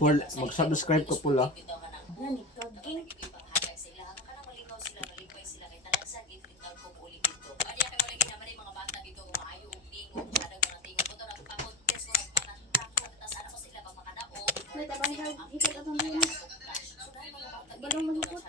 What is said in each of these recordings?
Mag-subscribe ka pula. Nani, kaging. May tabang ikot at ang buwan. Balong magikot.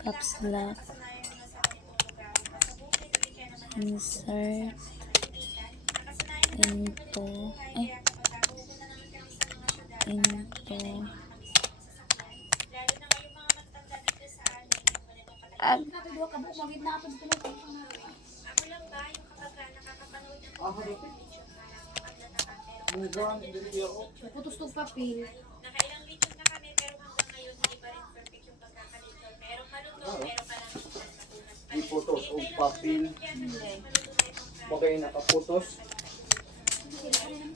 Caps lock. Insert into Putos tong papel. Nakailang lechon na kami pero hanggang ngayon hindi pa rin perfect yung pagkakalechon. Merong malutong, meron pa lang napunas. Iputos o papel. Bagay nakaputos.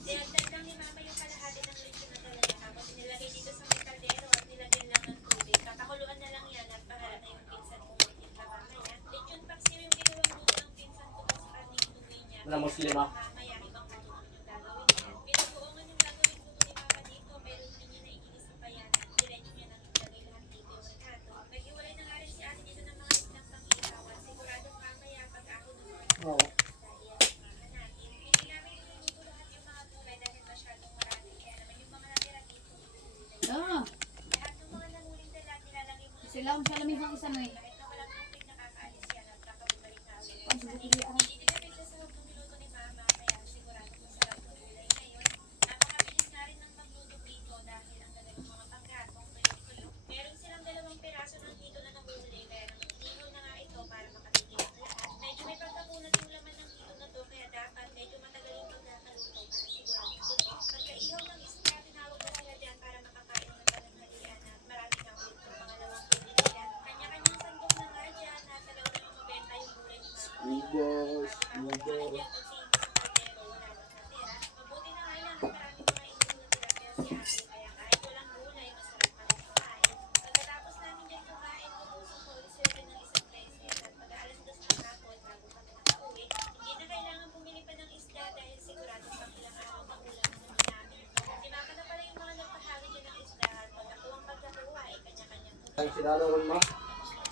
Dinagdag lang ni mama yung kalahati ng lechon na talaga. Tapos nilagay dito sa may kaldero at nilagyan lang ng tubig. Kakakuluan na lang yan at paharap na yung pinsan ko. Mamaya, lechon paksiw yung ginawang luto ng pinsan ko sa kaning tubig niya. Wala Muslim ah. Mamaya, ibang katunan yung gagawin niya. Pinabuongan yung gagawin luto ni mama dito. Meron din niya na ikinis ng bayanan. Diretso niya nang ilagay lahat dito yung recato. Nag-iwalay na nga rin si ate dito ng mga islang pang-ihawan. Siguradong mamaya pag ako doon. Oo. Ah. Sila ang salamin ng isa mo eh. Meron silang dalawang piraso ng hito na nahuli, kaya nangihinaw na nga ito para makatigil ang lahat. Medyo may pagkakunat yung laman ng hito na to, kaya dapat medyo matagal yung pagkakaluto para sigurado ito. Pagkaihaw ng isda, tinawag na sila dyan para makakain ng pananghalian at marami na ulit yung pangalawang pinili. Kanya-kanyang sandok na nga dyan at talaga namang mabenta yung gulay ni mama. Ubos. Mabuti na nga lang, marami mga ininom na tilapia si ate, kaya kahit walang gulay, masarap pa rin kumain. Pagkatapos namin dyan kumain, pumusok ko ulit sila ng isang beses at pag-aalas 2 ng hapon bago kami nakauwi, hindi na kailangan bumili pa ng isda dahil sigurado pang ilang araw na ulam naman namin. Si mama na pala yung mga nagpahagi dyan ng isda at pag ako ang pagkakuha ay kanya-kanyang tuloy. Ang sinado ron ma.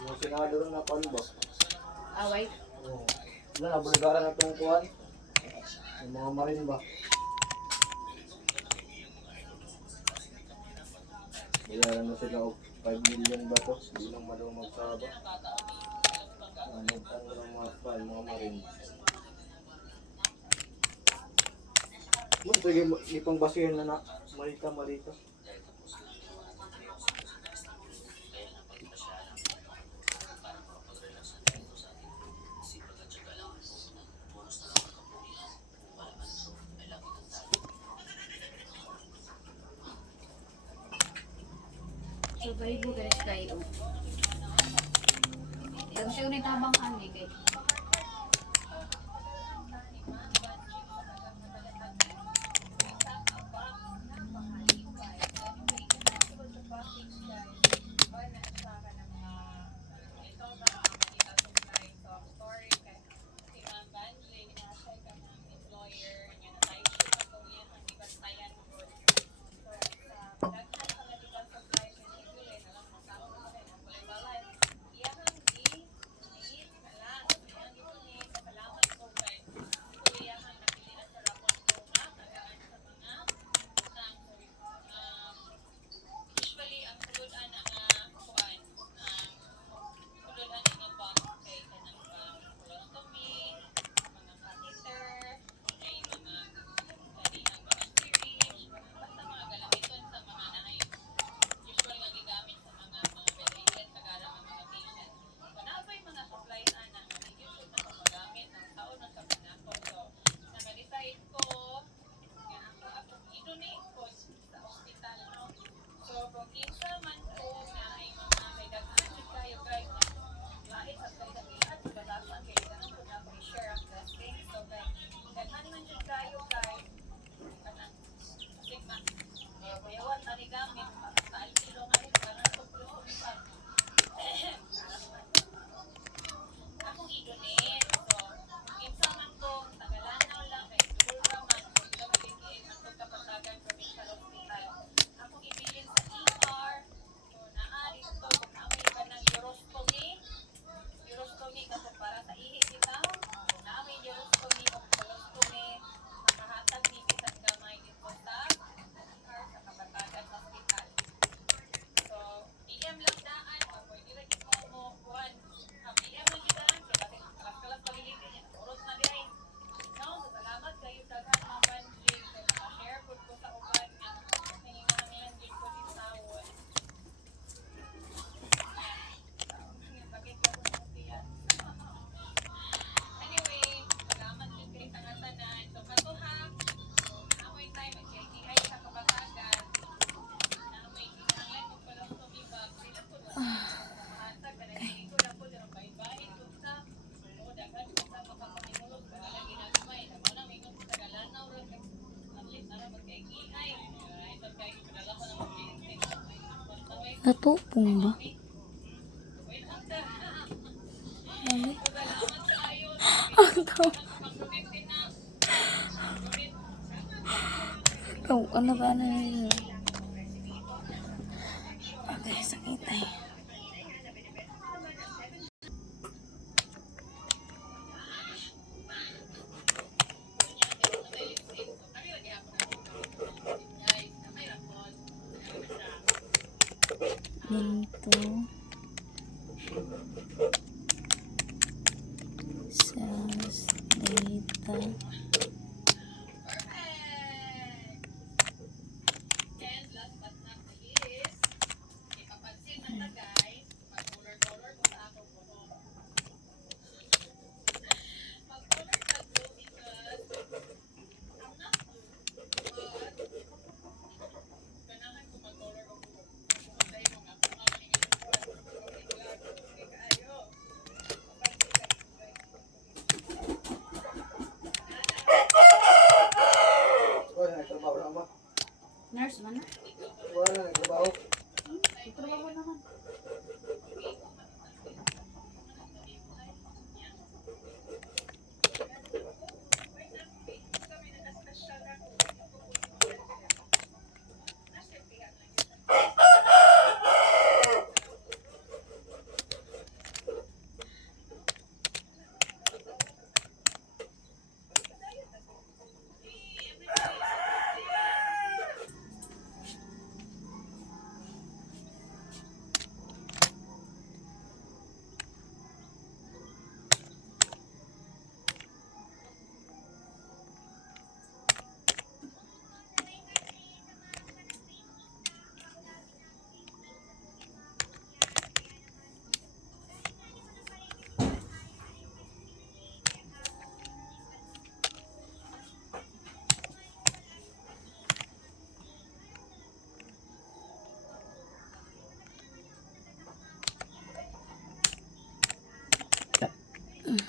Yung sinado ron na pan ba? Away. Oo. Wala, nabulgaran na itong kuhan. Yung mga marin ba? Bayaran na sila og 5 million ba to? Hindi lang malong magsaba. Nagtang lang mga marin. Sige, ipang basihan na na. Malita. So, very good guys kayo. Ito siya yung tabang ani kay. donate po sa ospital, no? So, kung isa man po na ay mga may daghan jud kayo guys, lahi sa tayo dagihan, kadalasan kay ganun po na may share ang blessing. So, daghan man jud kayo guys, kanang stigma. Bayawan tani gamit, sa alkilo nga rin, kanang pagpulusan. Akong i-donate. So, kinsa man ko, Tagalanaw lang, may Dura man, kung sila maligid, ang Kapatagan Provincial Hospital. Akong ibilin sa ER. So, naari ito, kung naamay ka ng urostomy. Urostomy kasi para sa ihi kita. Naamay urostomy o colostomy. Makahatag ni kitang gamay dito sa ER sa Kapatagan Hospital. So, PM lang daan, o pwede rin mo kuhan. PM lang kita, kasi kalas-kalas pagilitin niya. Urot na din. No, salamat kayo daghan mga banding. Share po ko sa uban nga. Nangingangilan din ko din tawon. Bakit ka po yan? Anyway, salamat din kayo sa ngatanan. So, katuha, naway tayo mag-JTI sa Kapatagan. Naway, kinahanglan mo pala tumibag. Sila po lang. Hatag, kanagiging ko lang po din ang bahay-bahay. Kung sa, daghan ko sa makapamimulog. Kaya ginagmay. Ako na may nung sa Tagalanaw. At least, ano, magkaigihay. Ito kayo, pinala ko ng mag-JTI. Natupong ba? Wait, handa. Ay, Salamat kayo. ang tao. Mag-donate din na. Ikaw, ano ba na yun? Okay, sakit eh. Minto. Sales data. And last but not the least, ipapansin na guys, mag-color-color ko sa ako po. Mag-color ka blue because I'm not blue, but ganahan ko mag-color ko blue. Kung sa'yo mo nga, kung mga maningin ko, kayo. Wala na nagtrabaho na ba? Nurse man na. Wala na nagtrabaho. Itrabaho naman.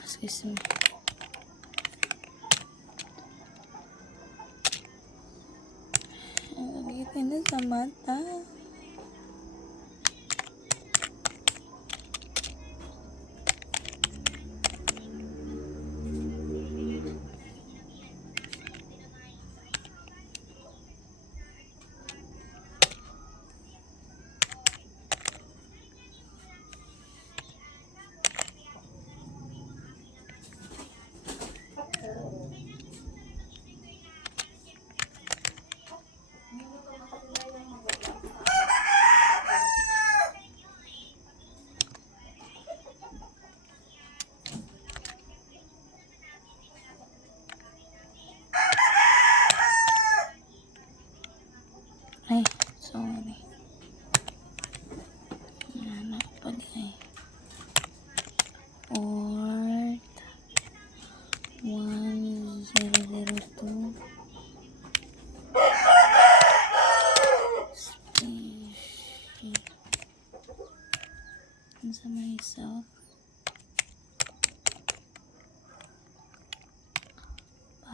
Excuse me. Lagay na sa mata. Ay, sorry. Anak pa di ay. Ort 1002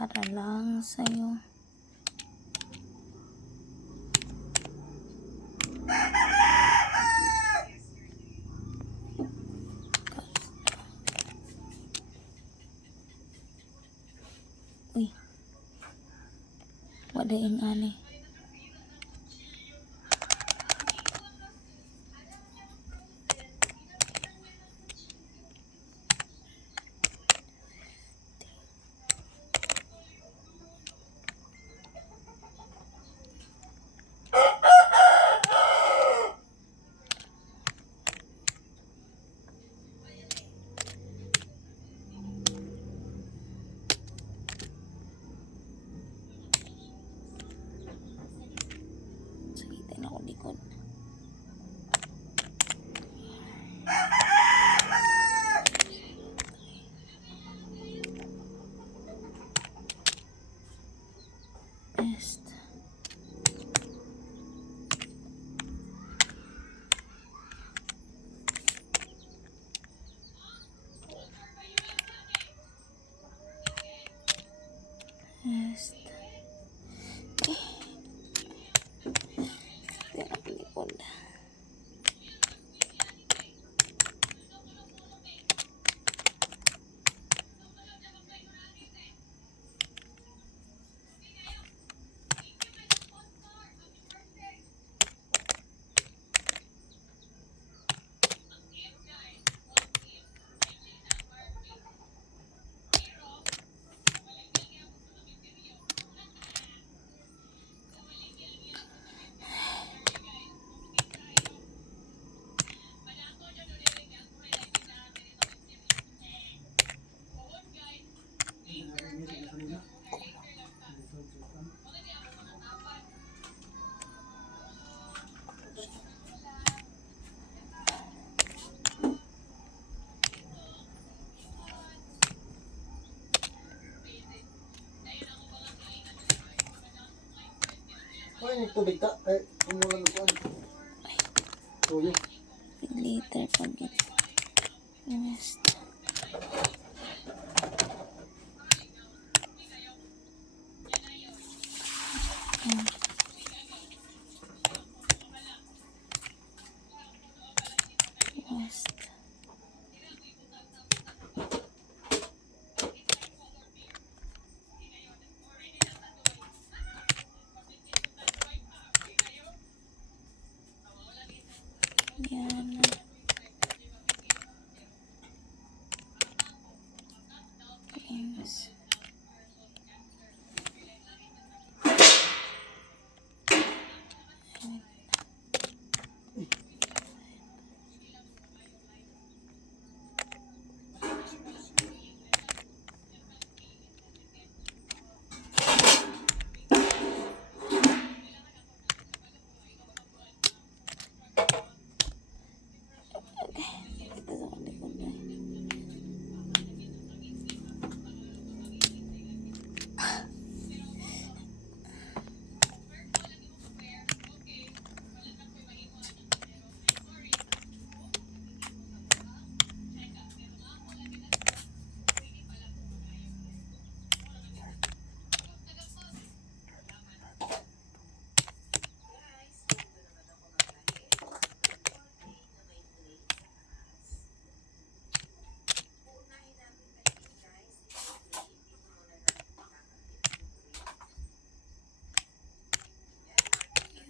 para lang sa'yo. Uy. Wala yung ani. Sakitin ako likod. Best. Best. Sakitin ako likod. Ay, nagtubig ka. Ay, umulan ko. Tuyo. Later pag rest. Rest. Yan. Games. Ito sa likod na.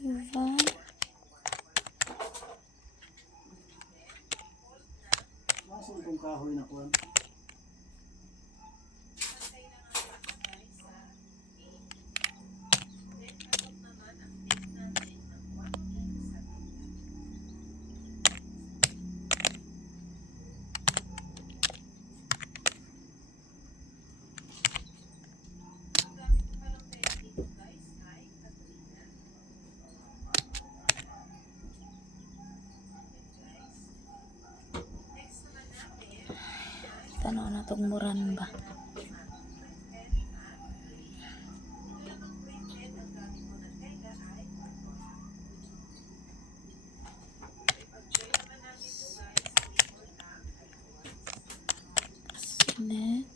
Ivan. Masok itong kahoy na kuwan. Tanaw na tong muran ba? Sinet.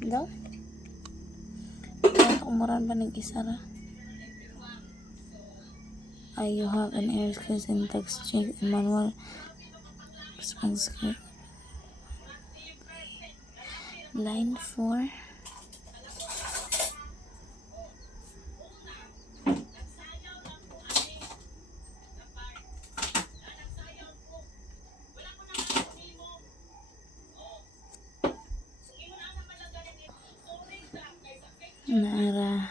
Daw? Kaya umuran ba ng isa ra? You have an error in text change and manual response script. Line 4. Nara.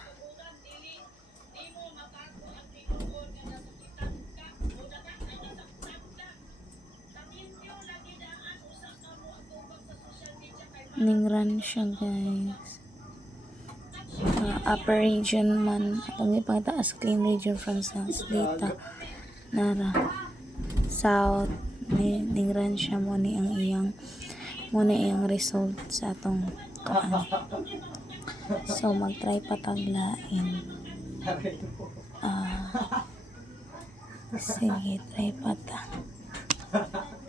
Ningran siya guys. Upper region man. Atong ipangtaas clean region from sales data. Nara. South. Ningran siya mo ni ang iyang result sa atong kuan. So magtry pataglain. Sige, try pata.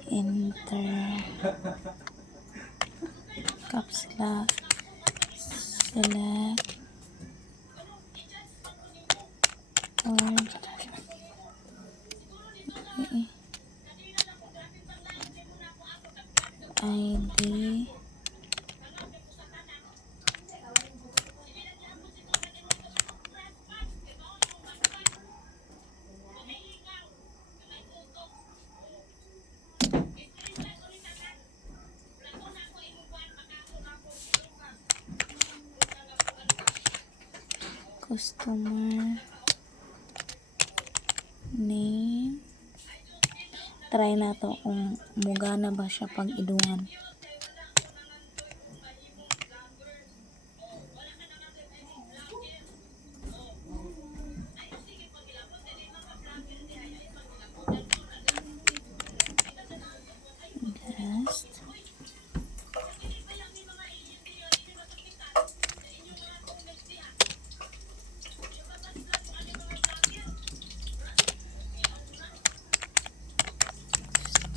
Enter. Caps lock. Select. Word. ID. Customer name. Try na to kung mugana ba siya pag idungan. Next.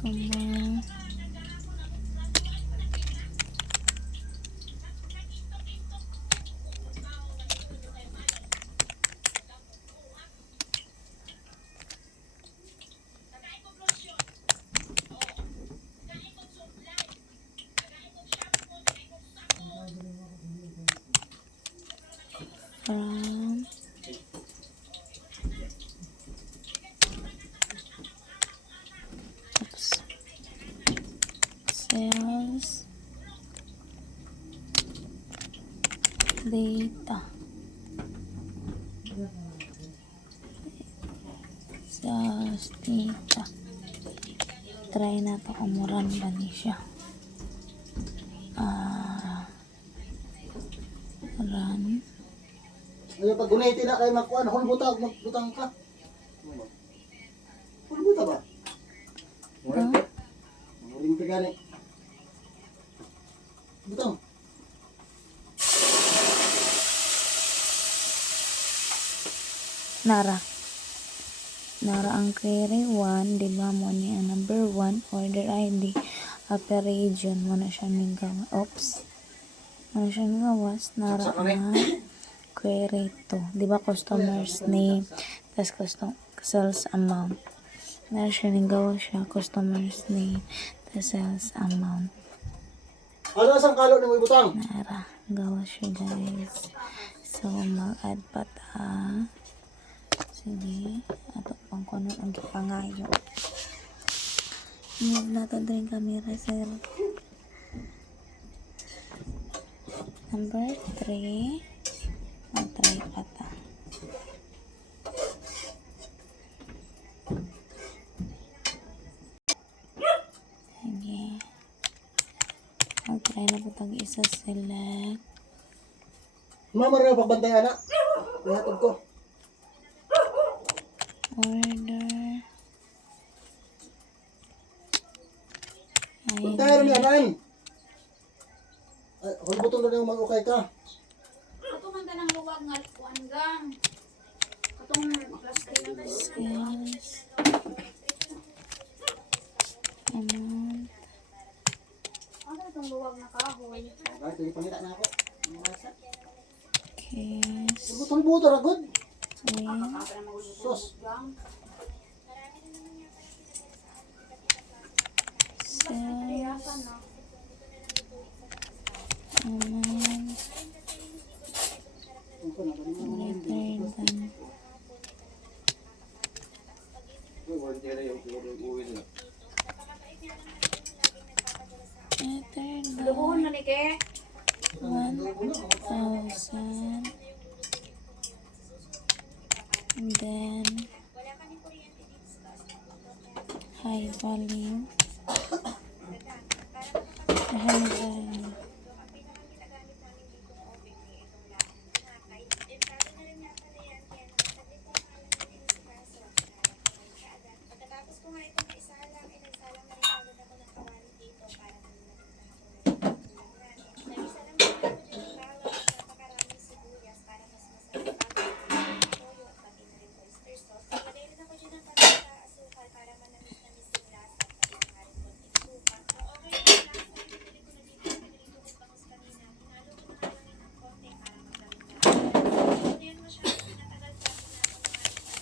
Customer from sales data. Sales data. Try na to kung muran ba ni siya. Run. Ngayon pag guniti na kayo makuha, hulbutang ka. Hulbuta ba? Muring ka gani. Butang. Nara ang query 1, di ba mo ni ang number 1, order ID, upper region, mo na siya ng gawas. Oops. Mo na siya ng gawas. Nara ang query 2. Di ba customer's name, tas sales amount. Nara siya ng gawas siya, customer's name, tas sales amount. Ano asang kalo ni mo ibutang? Nara, gawas siya guys. So, mag-add pa ta. Sige, ato pang kuno ang gipangayo. Move natin rin camera, sir. Number 3. Mag-try pa ta. Sige. Mag-try na po tag isa select. Mama rin pagbantay anak. Ihatod ko. Order. Kung tayo rin anan. Hulbutong na lang mag-ukay ka. Ito man ka ng luwag nga kuan gang. Katong plastic na Sales. Amount. Ano ito ng luwag na kahoy. Kahit hindi pangita na ako. Kiss Butol-butol na good. with Sus. Riyasan cells na. and Ito na, ganun mo. greater than Volunteer yung uwi nila. greater Lubuhon than na ni Ke. 1,000 and then high value 100 Pagkatapos ko nga itong isalang, nagsalang na rin agad ako ng kawali dito para nag-isa lang din ako dyan ng bawang at napakaraming sibuyas para mas masarap ang toyo at pati na rin oyster sauce. Lagay rin ako dyan ng paminta, asukal para manamis-namis yung lasa at pati na rin konting suka. Kung okay na yung lasa, pinili ko na dito yung pinili ko ng bangus kanina. Hinalo ko na nga lang yun ng konti para magkaroon. Hindi yan masyadong pinatagal sa akin na ako ng ating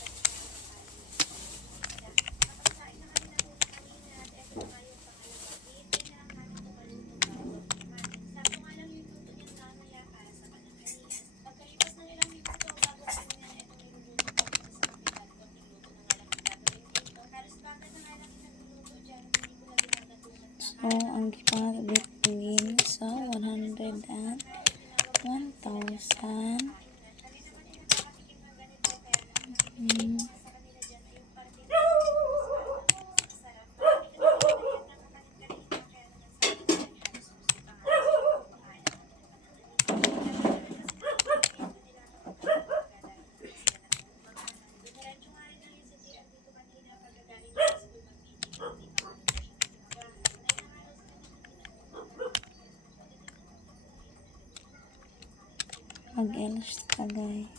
nakapagsain na kami ng una kanina at eto na nga yung pangalawa. Hihintay na lang namin tumalutong bago tikman. Sakto nga lang yung luto niyan mamaya para sa pananghalian. Pagkalipas ng ilang minuto bago kami na eto niluluto ko dito sa kapitan. Konting luto na nga lang yung gagawin dito. Halos bagay na nga lang yung nagluluto dyan. Hindi ko lang ginagatungan pa. so ang gipat between sa 100 and 1,000 mag-else ta guys.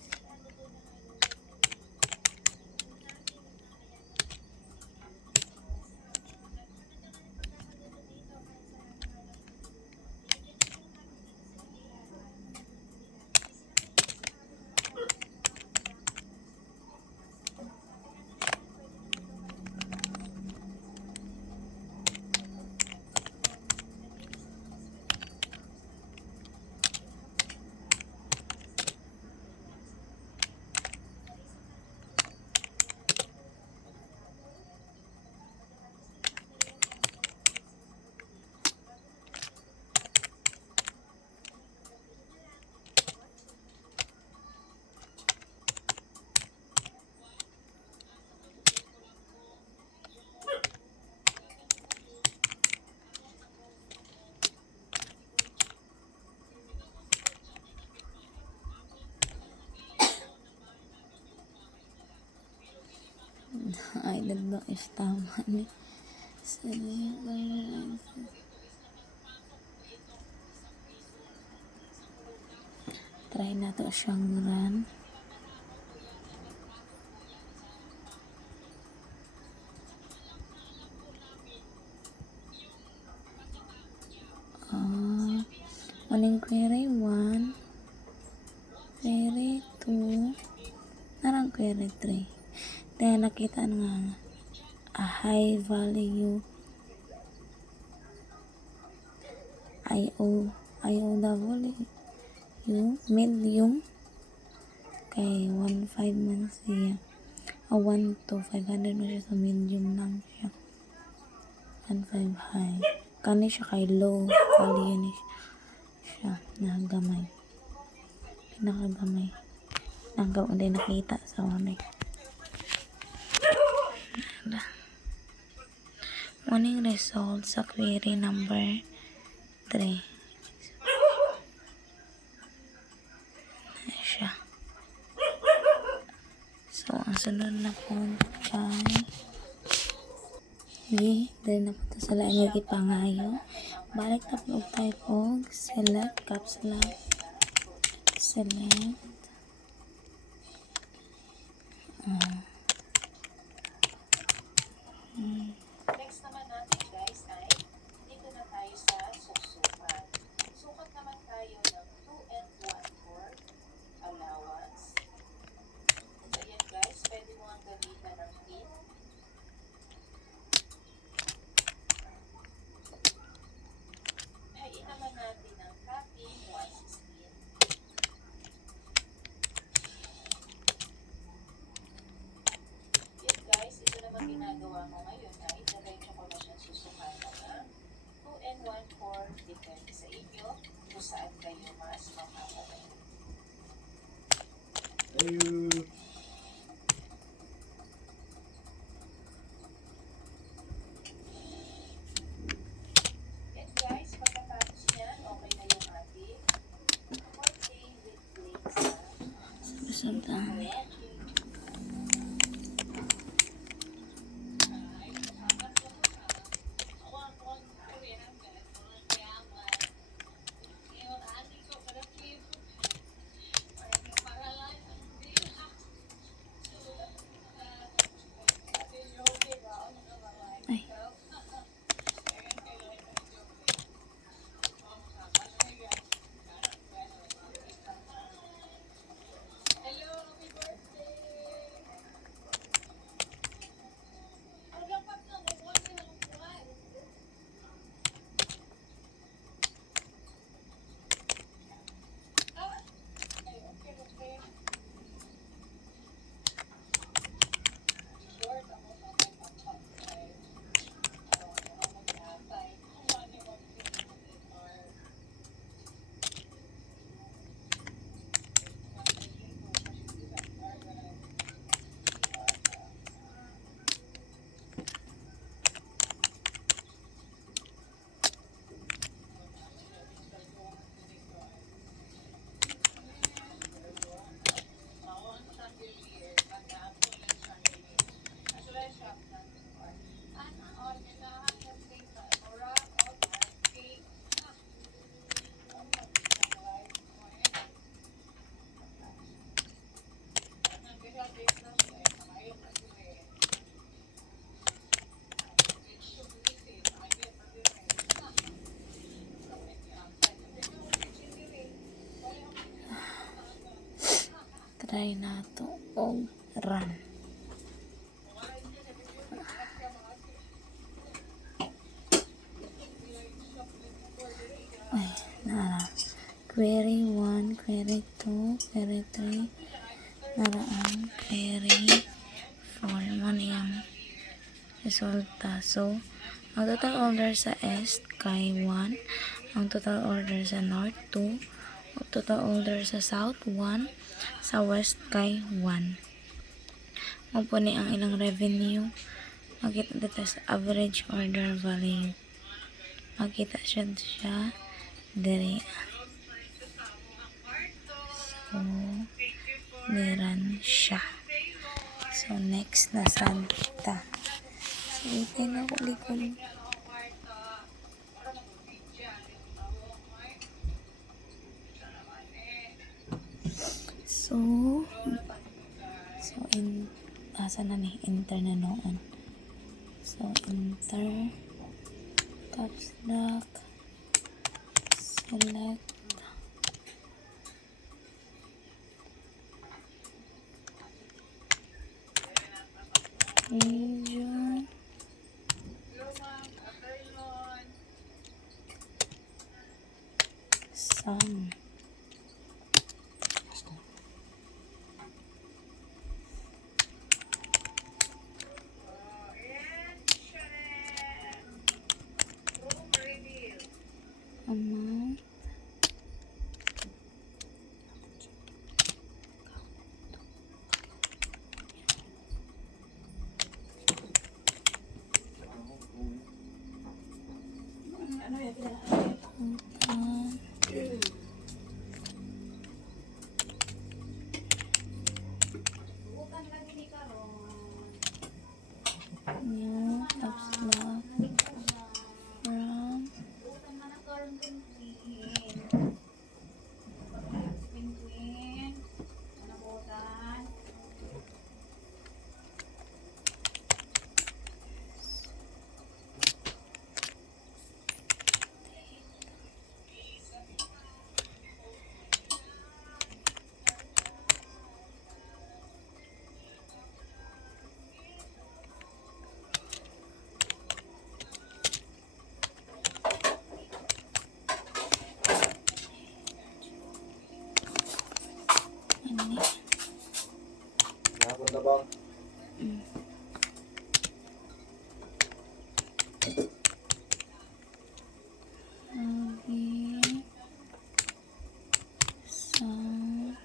I don't know if tama ni. Try na to siyang run. Morning query 1, query 2, narang query 3. Kaya nakita na nga a high value IOW medium kay 1.5 man siya 1 to 500 mo siya sa medium lang siya 1.5 high kani siya kay low value ni siya nagagamay pinakagamay hindi nakita sa one morning result sa query number 3 na siya. So ang sunod na po ay dahil na po ito sa laing ipangayo balik na po tayo po select caps lock select Next naman natin guys ay dito na tayo sa susuka. try nato og run. Ay, nara. Query 1, query 2, query 3, nara ang query 4 man yung resulta. So, ang total order sa East kay 1, ang total order sa North 2, ang total order sa South 1, sa West kay 1. Mapuni ang ilang revenue. Makita dito sa average order value. Makita siya diri. So, niran siya. So, next na Santa. So, itay na ko likod. So, asa na ni? Enter na noon. So, enter. Caps lock. Select. Region. Sum. Amount. Ano yan? Bukan lagi ni karon. New caps lock. From. Bukan mana karon queen. Queen. Ano bukan? Ano? Napunta ba? Lagi. Sum.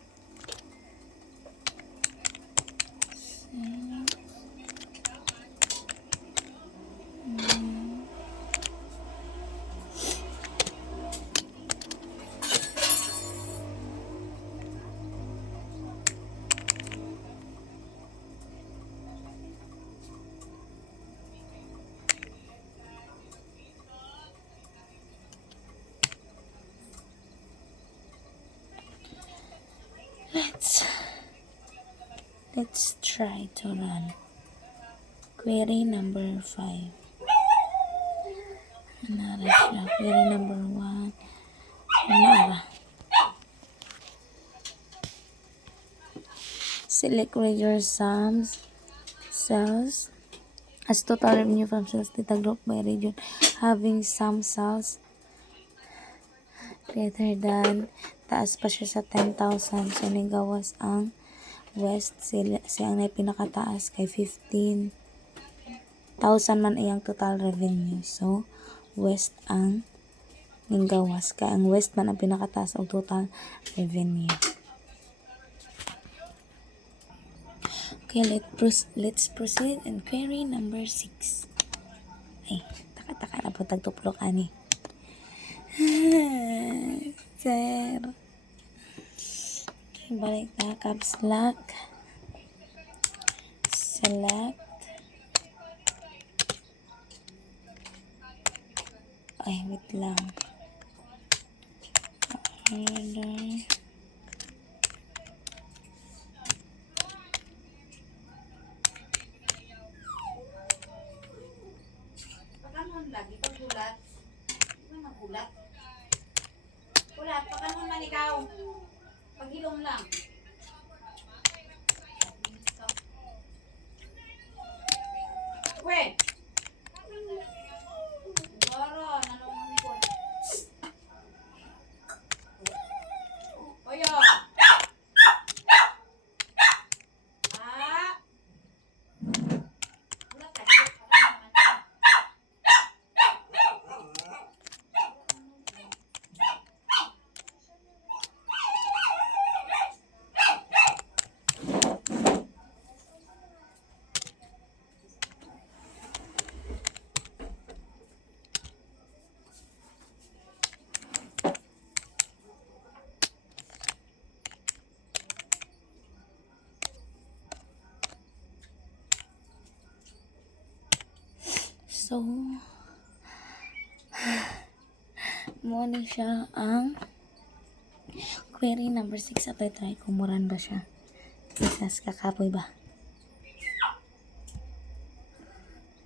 Six. Let's try to run. Query number 5. Nara siya. Query number 1. Nara. Select your sums, cells as total revenue from sales data group by region having some cells greater than taas pa siya sa 10,000. So, nigawas ang West, siyang na pinakataas kay 15,000 man iyang total revenue. So, West ang nigawas. Kaya ang West man ang pinakataas ang total revenue. Okay, let's proceed and query number 6. Ay, taka-taka na po tagtuplok ani. Sir. Okay, balik na. Caps lock. Select. Ay, wait lang. Order. Pakanon lagi paggulat. Ano magulat? Gulat, pakanon man ikaw. Pagilom lang. Kwe! Gara, nanungan ko. Oyo! Ah! Wala ka, hindi ka naman. So, muna siya ang query number 6. Ato try kumuran ba siya. Isas kakapoy ba?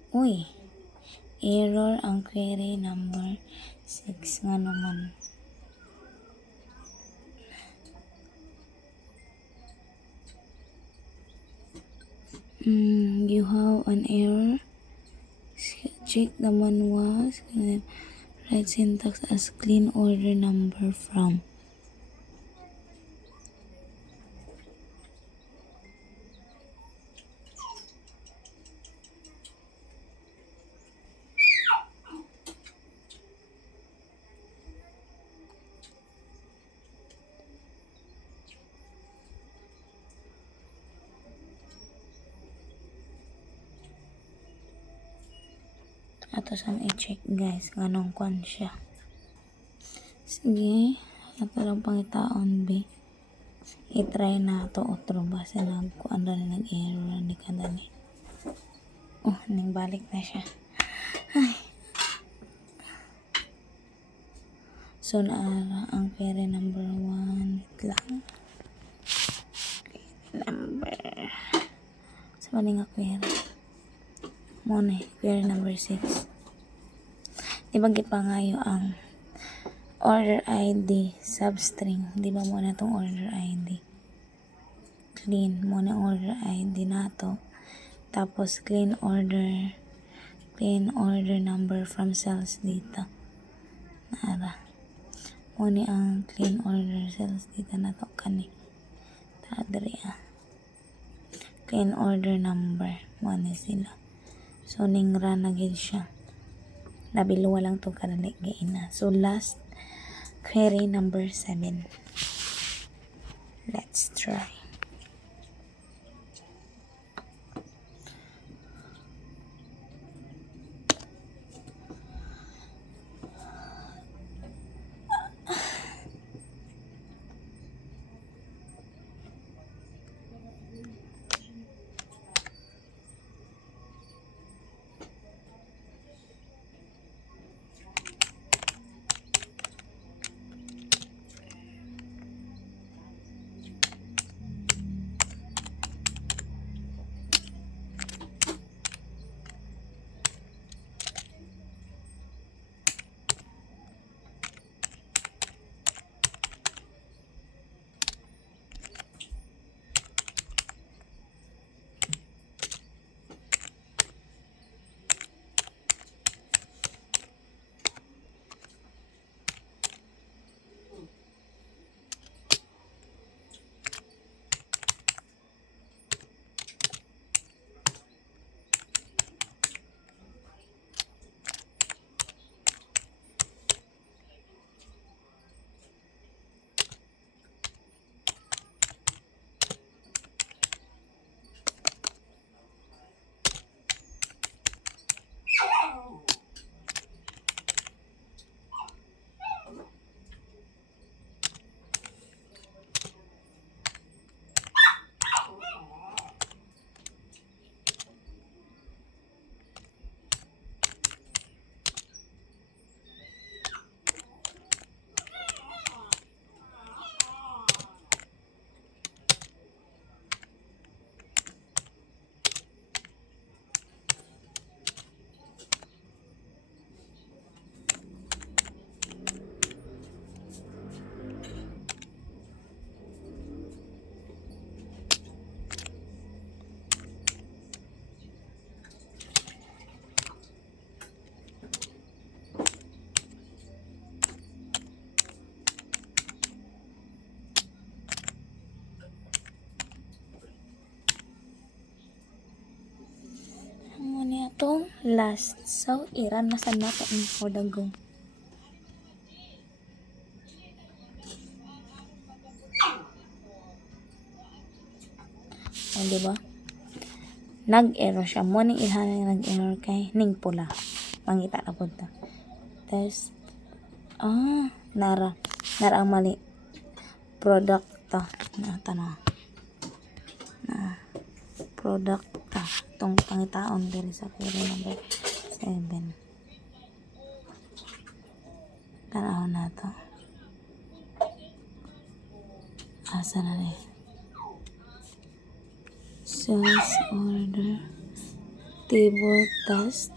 Uy, error ang query number 6 nga naman. You have an error. Check the manual. Write syntax as clean order number from. Ato saan i-check guys, ganong kwan siya. Sige, ato lang pangitaon B. I-try na ito otro ba sa nagkuan na nag-error ni kadali. Oh, balik na siya. Ay. So, naara ang query number 1. Wait lang. Query number. Sa ba nga query? Muna, query number 6. Diba gipangayo ang order ID substring. Diba muna itong order ID. Clean. Muna order ID nato. Tapos clean order number from sales dito. Nara. Muna ang clean order sales dito nato kani. Tadri clean order number. Muna sila. So, ningra na gid siya. Nabiluwa lang itong kadali gaina. So, last query number 7. Let's try. Katong last. So, iran na sa nato ni for the go. O, diba? Nag-error siya. Mo ning ilhanay nag-error kay ning pula. Pangita na punta. Test. Nara ang mali. Product ta. Product ta. Itong pangitaon diri sa query number 7. Tanaw na to. Asa na rin? Sales order. Table test.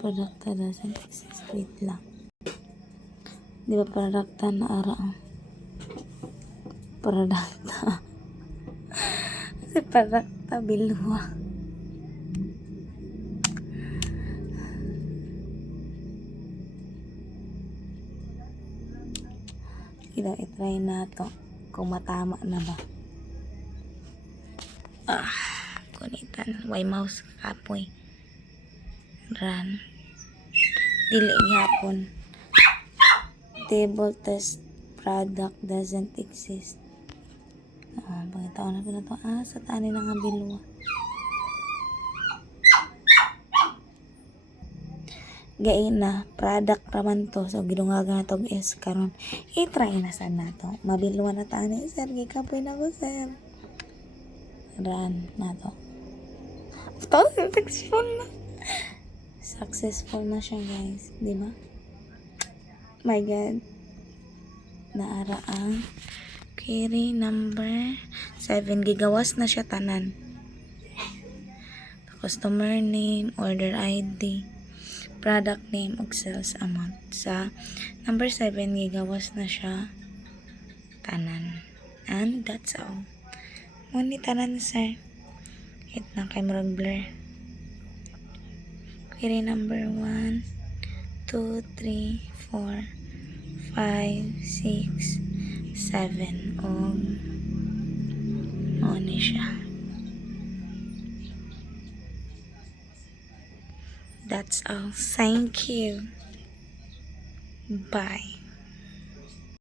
Product doesn't exist. Wait lang. Di ba product na ara? Product. Kasi product bilwa. I-try na to kung matama na ba. Kunitan. Why mouse kapoy. Run. Dili gihapon. Table test product doesn't exist. Pagkataon na ko na to. Sa tani na nga bilwa. Gain na. Product raman to. So, gidungaga na to S karon. I-try na sa na to. Mabilwa na tani. Sir, gikapoy na ko, sir. Run na to. Successful na. Successful na siya, guys. Diba? My God. Naara ang query number 7. Gigawas na siya tanan. Customer name, order ID, product name, ug sales amount. Sa number 7, gigawas na siya tanan. And that's all. Muni tanan, sir. Hit na kay murag blur. Query number 1, 2, 3, 4, 5, 6, 7. Muni siya. That's all. Thank you. Bye.